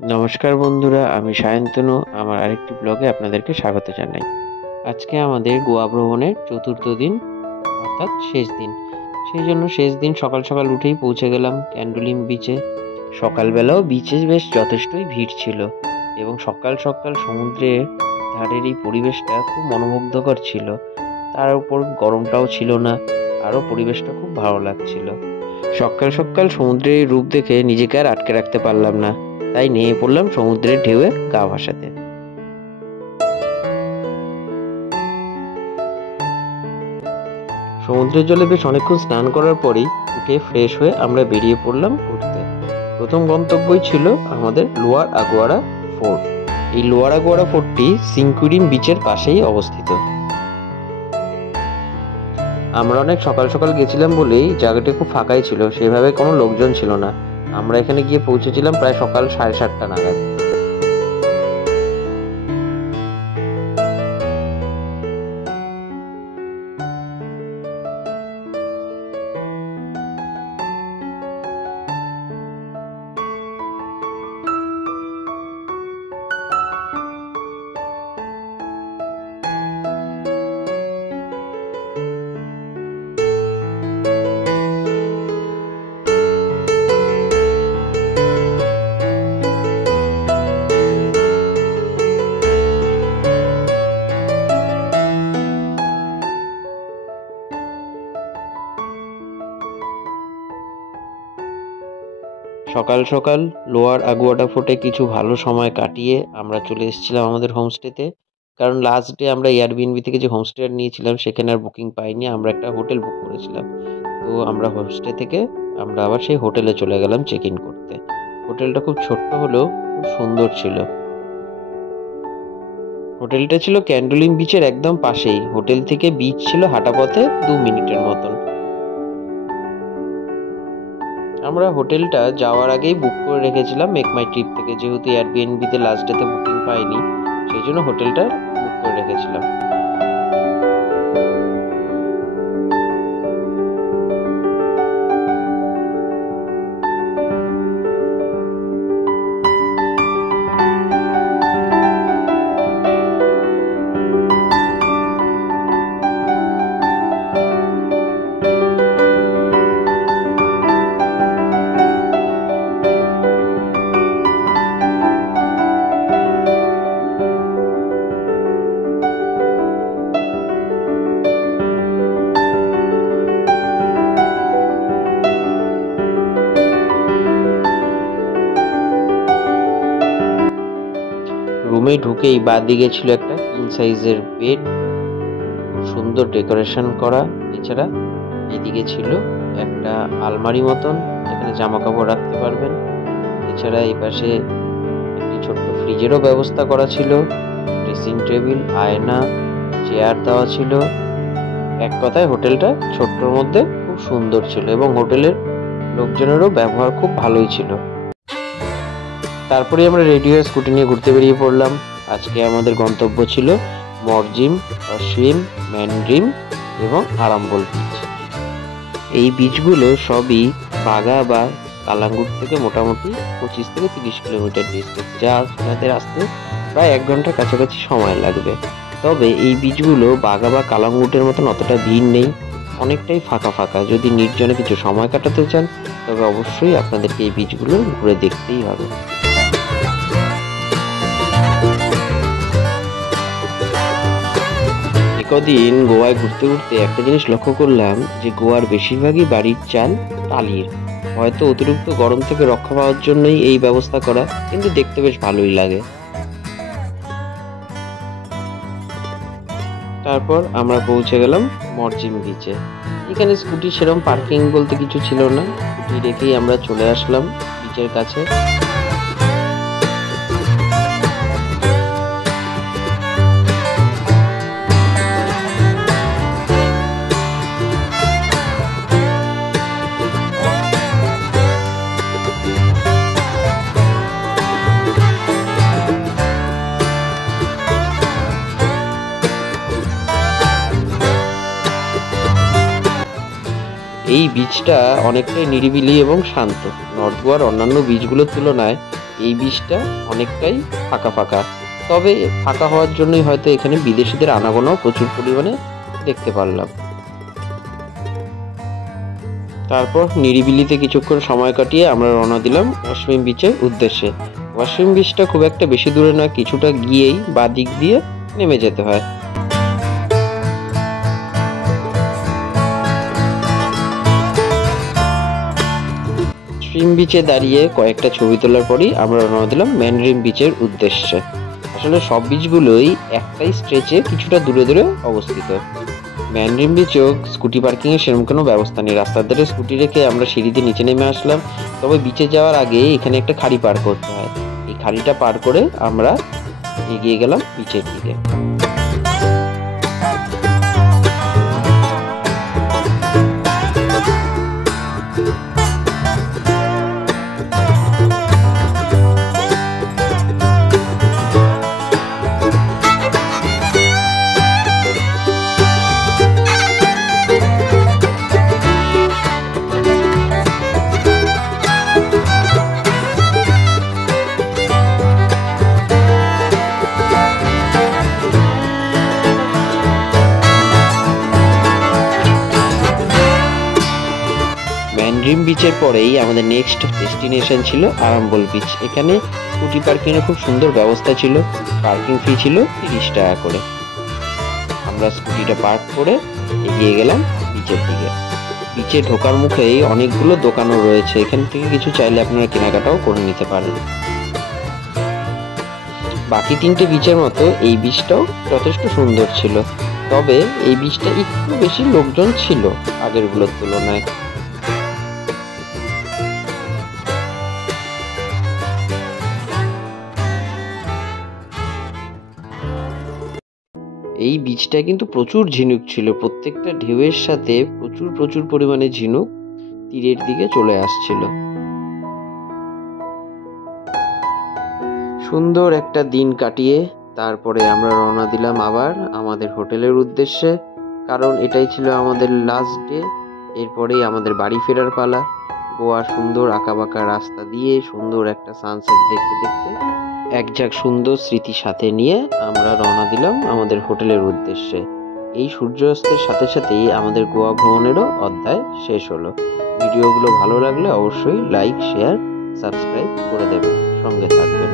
নমস্কার বন্ধুরা, আমি সায়ন্তনু। আমার আরেকটি ব্লগে আপনাদেরকে স্বাগত জানাই। আজকে আমাদের গোয়া ভ্রমণের চতুর্থ দিন, অর্থাৎ শেষ দিন। সেই জন্য শেষ দিন সকাল সকাল উঠেই পৌঁছে গেলাম ক্যান্ডোলিম বিচে। সকালবেলাও বিচে বেশ যথেষ্টই ভিড় ছিল এবং সকাল সকাল সমুদ্রের ধারের এই পরিবেশটা খুব মনোমুগ্ধকর ছিল। তার উপর গরমটাও ছিল না, আরও পরিবেশটা খুব ভালো লাগছিল। সকাল সকাল সমুদ্রের রূপ দেখে নিজেকে আর আটকে রাখতে পারলাম না, তাই নেমে পড়লাম সমুদ্রের ঢেউয়ে গা ভাসাতে। সমুদ্রের জলে বেশ অনেকক্ষণ স্নান করার পরেই উঠে ফ্রেশ হয়ে আমরা বেরিয়ে পড়লাম ঘুরতে। প্রথম গন্তব্যই ছিল আমাদের লোয়ার আগুয়ারা ফোর্ট। এই লোয়ার আগুয়ারা ফোর্টটি সিংকুরিম বিচের পাশেই অবস্থিত। আমরা অনেক সকাল সকাল গেছিলাম বলেই জায়গাটি খুব ফাঁকাই ছিল, সেভাবে কোনো লোকজন ছিল না। আমরা এখানে গিয়ে পৌঁছেছিলাম প্রায় সকাল 7:30 নাগাদ। সকাল সকাল লোয়ার আগুয়াটা ফোর্টে কিছু ভালো সময় কাটিয়ে আমরা চলে এসেছিলাম আমাদের হোমস্টেতে। কারণ লাস্ট ডে আমরা এয়ারবিএনবি থেকে যে হোমস্টে নিয়েছিলাম সেখানে আর বুকিং পাইনি, আমরা একটা হোটেল বুক করেছিলাম। তো আমরা হোমস্টে থেকে আমরা আবার সেই হোটেলে চলে গেলাম চেক ইন করতে। হোটেলটা খুব ছোট্ট হলেও খুব সুন্দর ছিল। হোটেলটা ছিল ক্যান্ডোলিম বিচের একদম পাশেই। হোটেল থেকে বিচ ছিল হাঁটা পথে 2 মিনিটের মতন। আমরা হোটেলটা যাওয়ার আগেই বুক করে রেখেছিলাম মেক মাই ট্রিপ থেকে, যেহেতু এয়ারবিএনবিতে লাস্ট ডেতে বুকিং পাইনি, সেই জন্য হোটেলটা বুক করে রেখেছিলাম। রুমে ঢুকেই বাঁদিকে ছিল একটা কিং সাইজের বেড, খুব সুন্দর ডেকোরেশন করা। এছাড়া এদিকে ছিল একটা আলমারি মতন, এখানে জামা কাপড় রাখতে পারবেন। এছাড়া এই পাশে একটি ছোট্ট ফ্রিজেরও ব্যবস্থা করা ছিল, ড্রেসিং টেবিল, আয়না, চেয়ার দেওয়া ছিল। এক কথায় হোটেলটা ছোট্টর মধ্যে খুব সুন্দর ছিল এবং হোটেলের লোকজনেরও ব্যবহার খুব ভালোই ছিল। তারপরে আমরা রেডি হয়ে স্কুটি নিয়ে ঘুরতে বেরিয়ে পড়লাম। আজকে আমাদের গন্তব্য ছিল মরজিম, অশ্বিন, ম্যান্ড্রিম এবং আরাম্বল বিচ। এই বিচগুলো সবই বাগা বা কালাঙ্গুট থেকে মোটামুটি 25 থেকে 30 কিলোমিটার ডিস্টেন্স, যা আপনাদের আসতে প্রায় 1 ঘন্টার কাছাকাছি সময় লাগবে। তবে এই বিচগুলো বাগা বা কালাঙ্গুটের মতন অতটা ভিড় নেই, অনেকটাই ফাঁকা ফাঁকা। যদি নির্জনে কিছু সময় কাটাতে চান তবে অবশ্যই আপনাদেরকে এই বিচগুলো ঘুরে দেখতেই হবে। কদিন গোয়ায় ঘুরতে ঘুরতে একটা জিনিস লক্ষ্য করলাম যে গোয়ার বেশিরভাগই বাড়ির চাল টালির। হয়তো অতিরিক্ত গরম থেকে রক্ষা পাওয়ার জন্যই এই ব্যবস্থা করা, কিন্তু দেখতে বেশ ভালোই লাগে। তারপর আমরা পৌঁছে গেলাম মরজিম বিচে। এখানে স্কুটি সেরকম পার্কিং বলতে কিছু ছিল না, স্কুটি রেখেই আমরা চলে আসলাম বিচের কাছে। এই বিচটা অনেকটাই নিরিবিলি এবং শান্ত। নর্থ গোয়ার অন্যান্য বিচগুলোর তুলনায় এই বিচটা অনেকটাই ফাঁকা ফাঁকা, তবে ফাঁকা হওয়ার জন্যই হয়তো এখানে বিদেশিদের আনাগোনাও প্রচুর পরিমাণে দেখতে পারলাম। তারপর নিরিবিলিতে কিছুক্ষণ সময় কাটিয়ে আমরা রওনা দিলাম ওয়াশরুম বিচের উদ্দেশ্যে। ওয়াশরুম বিচটা খুব একটা বেশি দূরে না, কিছুটা গিয়েই বাঁ দিক দিয়ে নেমে যেতে হয়। ওয়াশরুম বিচে দাঁড়িয়ে কয়েকটা ছবি তোলার পরই আমরা রওনা দিলাম ম্যানড্রিম বিচের উদ্দেশ্যে। আসলে সব বিচগুলোই একটাই স্ট্রেচে কিছুটা দূরে দূরে অবস্থিত। ম্যানড্রিম বিচেও স্কুটি পার্কিং এর সেরকম কোনো ব্যবস্থা নেই। রাস্তার ধারে স্কুটি রেখে আমরা সিঁড়িতে নিচে নেমে আসলাম। তবে বিচে যাওয়ার আগে এখানে একটা খাড়ি পার করতে হয়। এই খাড়িটা পার করে আমরা এগিয়ে গেলাম বিচের দিকে। ম্যানড্রিম বিচের পরেই আমাদের নেক্সট ডেস্টিনেশন ছিল আরাম্বল বিচ। এখানে স্কুটি পার্কিং এর খুব সুন্দর ব্যবস্থা ছিল। পার্কিং ফি ছিল 30 টাকা করে। আমরা স্কুটিটা পার্ক করে এগিয়ে গেলাম বিচের দিকে। বিচে ঢোকার মুখেই অনেকগুলো দোকানও রয়েছে, এখান থেকে কিছু চাইলে আপনারা কেনাকাটাও করে নিতে পারেন। বাকি 3টে বিচের মতো এই বিচটাও যথেষ্ট সুন্দর ছিল, তবে এই বিচটা একটু বেশি লোকজন ছিল আগেরগুলোর তুলনায়। এই বিচটা কিন্তু প্রচুর ঝিনুক ছিল, প্রত্যেকটা ঢেউয়ের সাথে প্রচুর পরিমাণে ঝিনুক তীরের দিকে চলে আসছিল। সুন্দর একটা দিন কাটিয়ে তারপরে আমরা রওনা দিলাম আবার আমাদের হোটেলের উদ্দেশ্যে, কারণ এটাই ছিল আমাদের লাস্ট ডে। এরপরেই আমাদের বাড়ি ফেরার পালা। গোয়ার সুন্দর আঁকাবাঁকা রাস্তা দিয়ে সুন্দর একটা সানসেট দেখতে দেখতে এক ঝাঁক সুন্দর স্মৃতি সাথে নিয়ে আমরা রওনা দিলাম আমাদের হোটেলের উদ্দেশ্যে। এই সূর্যাস্তের সাথে সাথেই আমাদের গোয়া ভ্রমণেরও অধ্যায় শেষ হলো। ভিডিওগুলো ভালো লাগলে অবশ্যই লাইক, শেয়ার, সাবস্ক্রাইব করে দেবেন, সঙ্গে থাকবেন।